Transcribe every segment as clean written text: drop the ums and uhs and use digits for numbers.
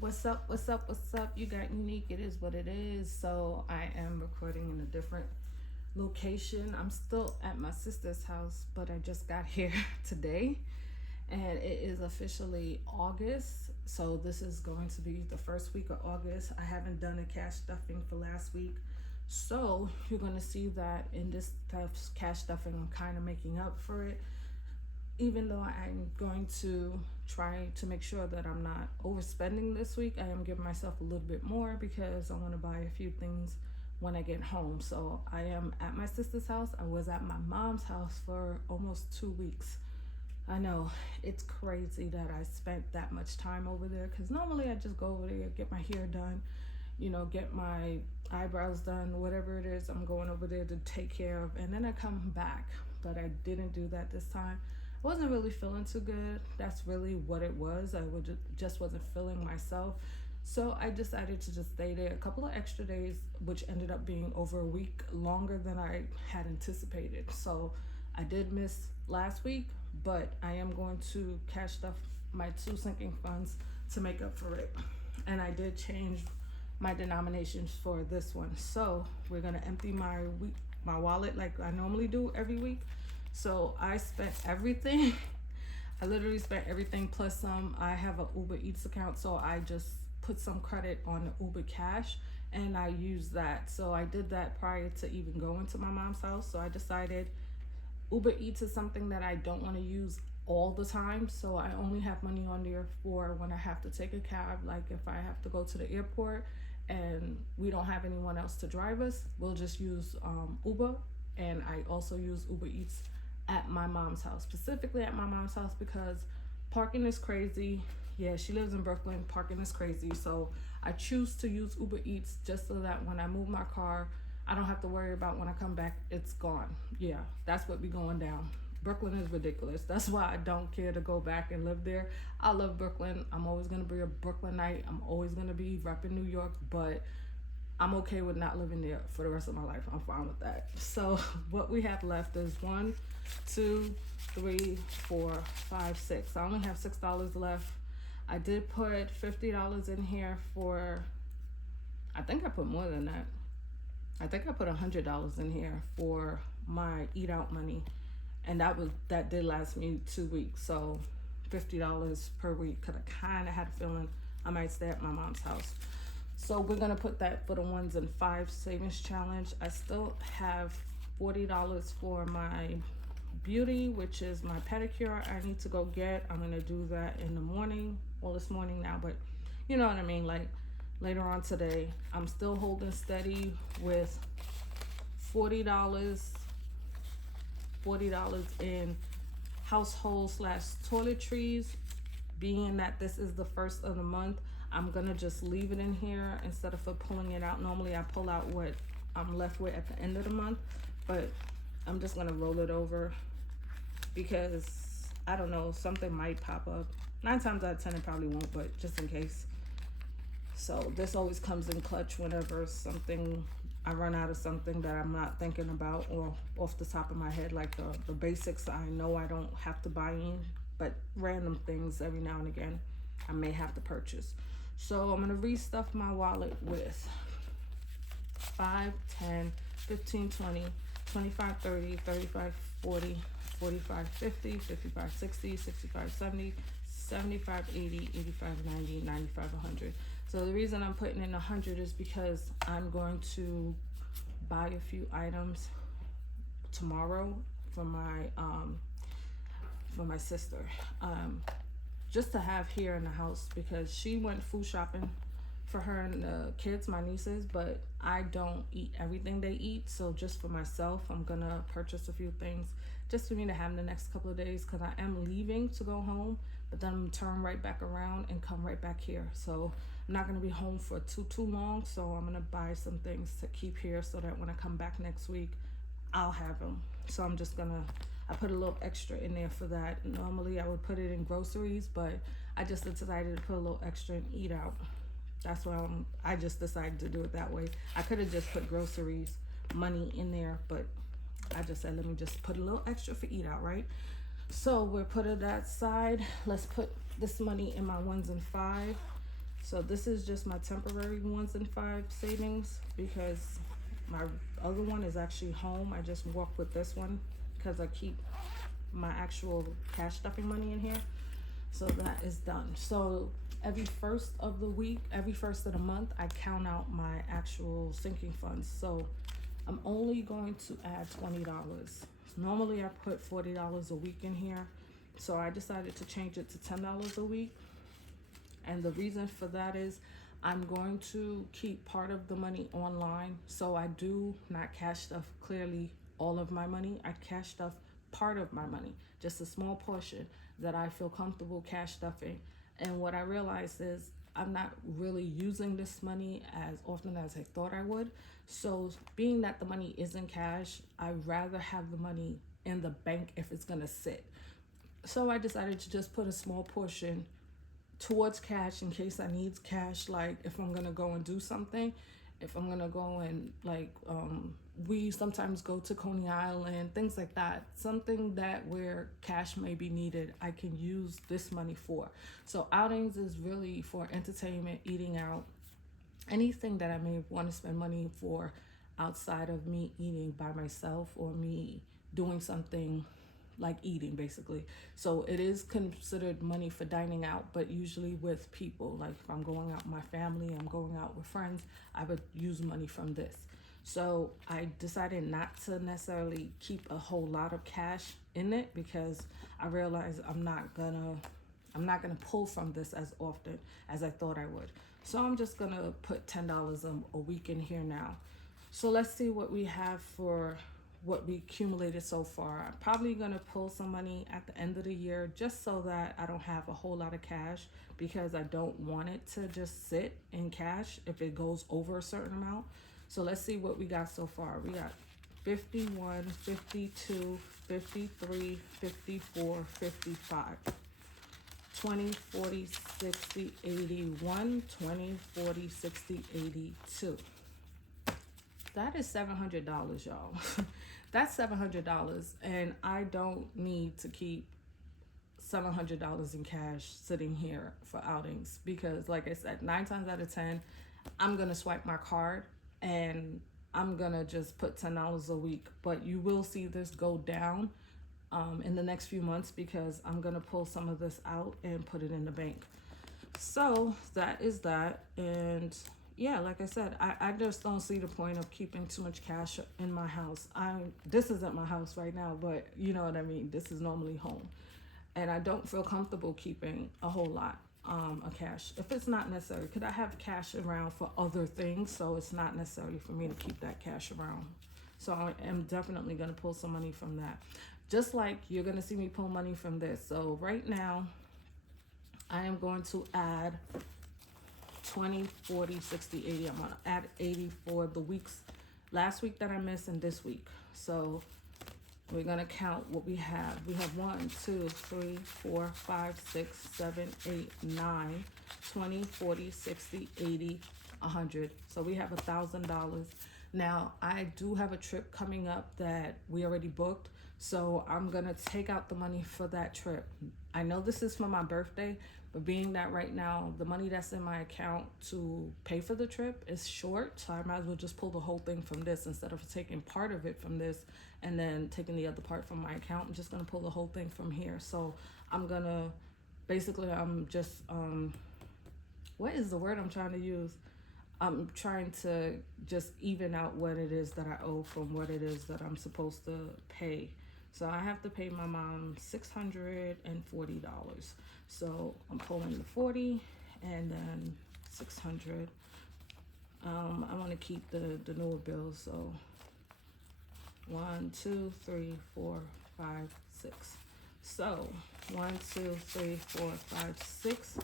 What's up? You got unique. It is what it is. So I am recording in a different location. I'm still at my sister's house, but I just got here today and it is officially August. So this is going to be the first week of August. I haven't done a cash stuffing for last week. So you're going to see that in this cash stuffing, I'm kind of making up for it, even though I'm going to try to make sure that I'm not overspending this week. I am giving myself a little bit more because I want to buy a few things when I get home. So I am at my sister's house. I was at my mom's house for almost 2 weeks. I know it's crazy that I spent that much time over there, because normally I just go over there, get my hair done, get my eyebrows done, whatever it is I'm going over there to take care of, and then I come back. But I didn't do that this time. I wasn't really feeling too good. That's really what it was. I just wasn't feeling myself. So I decided to just stay there a couple of extra days, which ended up being over a week longer than I had anticipated. So I did miss last week, but I am going to cash stuff my two sinking funds to make up for it. And I did change my denominations for this one. So we're gonna empty my wallet like I normally do every week. So I spent everything. I literally spent everything plus some. I have an Uber Eats account, so I just put some credit on the Uber Cash and I used that. So I did that prior to even going to my mom's house. So I decided Uber Eats is something that I don't want to use all the time. So I only have money on there for when I have to take a cab. Like if I have to go to the airport and we don't have anyone else to drive us, we'll just use Uber. And I also use Uber Eats at my mom's house, specifically at my mom's house, because parking is crazy. Yeah, she lives in Brooklyn. Parking is crazy. So I choose to use Uber Eats just so that when I move my car, I don't have to worry about when I come back, it's gone. Yeah, that's what be going down. Brooklyn is ridiculous. That's why I don't care to go back and live there. I love Brooklyn. I'm always going to be a Brooklynite. I'm always going to be repping New York, but I'm okay with not living there for the rest of my life. I'm fine with that. So what we have left is 1, 2, 3, 4, 5, 6. I only have $6 left. I did put $50 in here for, I think I put more than that. I think I put $100 in here for my eat out money. And that did last me 2 weeks. So $50 per week, because I kind of had a feeling I might stay at my mom's house. So we're gonna put that for the 1s and 5 savings challenge. I still have $40 for my beauty, which is my pedicure I need to go get. I'm gonna do that in the morning, well, this morning now, but you know what I mean, like later on today. I'm still holding steady with $40 in household / toiletries. Being that this is the first of the month, I'm gonna just leave it in here instead of pulling it out. Normally I pull out what I'm left with at the end of the month, but I'm just gonna roll it over because I don't know, something might pop up. 9 times out of 10 it probably won't, but just in case. So this always comes in clutch whenever I run out of something that I'm not thinking about or off the top of my head, like the basics I know I don't have to buy in, but random things every now and again I may have to purchase. So I'm gonna restuff my wallet with 5, 10, 15, 20, 25, 30, 35, 40, 45, 50, 55, 60, 65, 70, 75, 80, 85, 90, 95, 100. So the reason I'm putting in 100 is because I'm going to buy a few items tomorrow for my sister, just to have here in the house, because she went food shopping for her and the kids, my nieces, but I don't eat everything they eat. So just for myself, I'm gonna purchase a few things just for me to have in the next couple of days, because I am leaving to go home, but then I'm gonna turn right back around and come right back here. So I'm not gonna be home for too long. So I'm gonna buy some things to keep here so that when I come back next week, I'll have them. So I put a little extra in there for that. Normally I would put it in groceries, but I just decided to put a little extra in eat out. That's why I just decided to do it that way. I could have just put groceries money in there, but I just said, let me just put a little extra for eat out, right? So we're putting that aside. Let's put this money in my 1s and 5. So this is just my temporary 1s and 5s savings because my other one is actually home. I just walk with this one because I keep my actual cash stuffing money in here. So that is done. So every first of the week, every first of the month, I count out my actual sinking funds. So I'm only going to add $20. Normally I put $40 a week in here. So I decided to change it to $10 a week. And the reason for that is I'm going to keep part of the money online. So I do not cash stuff clearly all of my money. I cash stuff part of my money, just a small portion that I feel comfortable cash stuffing. And what I realized is I'm not really using this money as often as I thought I would. So being that the money isn't cash, I'd rather have the money in the bank if it's gonna sit. So I decided to just put a small portion towards cash in case I need cash, like if I'm gonna go and do something, if I'm gonna go and we sometimes go to Coney Island, things like that, something that where cash may be needed, I can use this money for. So outings is really for entertainment, eating out, anything that I may want to spend money for outside of me eating by myself or me doing something like eating basically. So it is considered money for dining out, but usually with people. Like if I'm going out with my family, I'm going out with friends, I would use money from this. So I decided not to necessarily keep a whole lot of cash in it because I realized I'm not gonna pull from this as often as I thought I would. So I'm just gonna put $10 a week in here now. So let's see what we have for what we accumulated so far. I'm probably gonna pull some money at the end of the year just so that I don't have a whole lot of cash because I don't want it to just sit in cash if it goes over a certain amount. So let's see what we got so far. We got 51, 52, 53, 54, 55. 20, 40, 60, 81, 20, 40, 60, 82. That is $700, y'all. That's $700, and I don't need to keep $700 in cash sitting here for outings because, like I said, 9 times out of 10, I'm gonna swipe my card and I'm gonna just put $10 a week. But you will see this go down in the next few months because I'm gonna pull some of this out and put it in the bank. So that is that. And yeah, like I said, I just don't see the point of keeping too much cash in my house. This isn't my house right now, but you know what I mean. This is normally home, and I don't feel comfortable keeping a whole lot of cash if it's not necessary. Could I have cash around for other things? So it's not necessary for me to keep that cash around. So I am definitely gonna pull some money from that, just like you're gonna see me pull money from this. So right now, I am going to add 20, 40, 60, 80. I'm gonna add 80 for the weeks, last week that I missed and this week. So we're gonna count what we have. We have 1, 2, 3, 4, 5, 6, 7, 8, 9, 20, 40, 60, 80, 100. So we have $1,000. Now I do have a trip coming up that we already booked. So I'm gonna take out the money for that trip. I know this is for my birthday, but being that right now the money that's in my account to pay for the trip is short, so I might as well just pull the whole thing from this instead of taking part of it from this and then taking the other part from my account. I'm just gonna pull the whole thing from here. So I'm gonna basically I'm just what is the word I'm trying to use? I'm trying to just even out what it is that I owe from what it is that I'm supposed to pay. So I have to pay my mom $640. So I'm pulling the 40 and then 600. I want to keep the newer bills. So 1, 2, 3, 4, 5, 6. So 1, 2, 3, 4, 5, 6,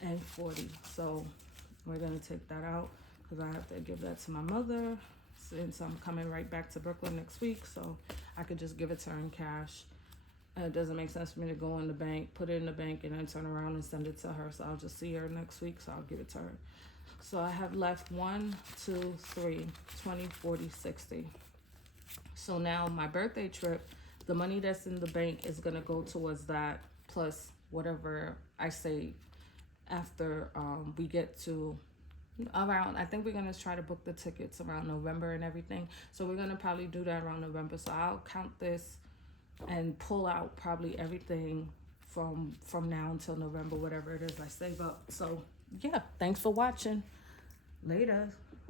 and 40. So we're gonna take that out because I have to give that to my mother since I'm coming right back to Brooklyn next week. So I could just give it to her in cash. And it doesn't make sense for me to go in the bank, put it in the bank, and then turn around and send it to her. So I'll just see her next week, so I'll give it to her. So I have left 1, 2, 3, 20, 40, 60. So now my birthday trip, the money that's in the bank is gonna go towards that plus whatever I save. after we get to around, I think we're gonna try to book the tickets around November and everything. So we're gonna probably do that around November. So I'll count this and pull out probably everything from now until November, whatever it is I save up. So yeah, thanks for watching. Later.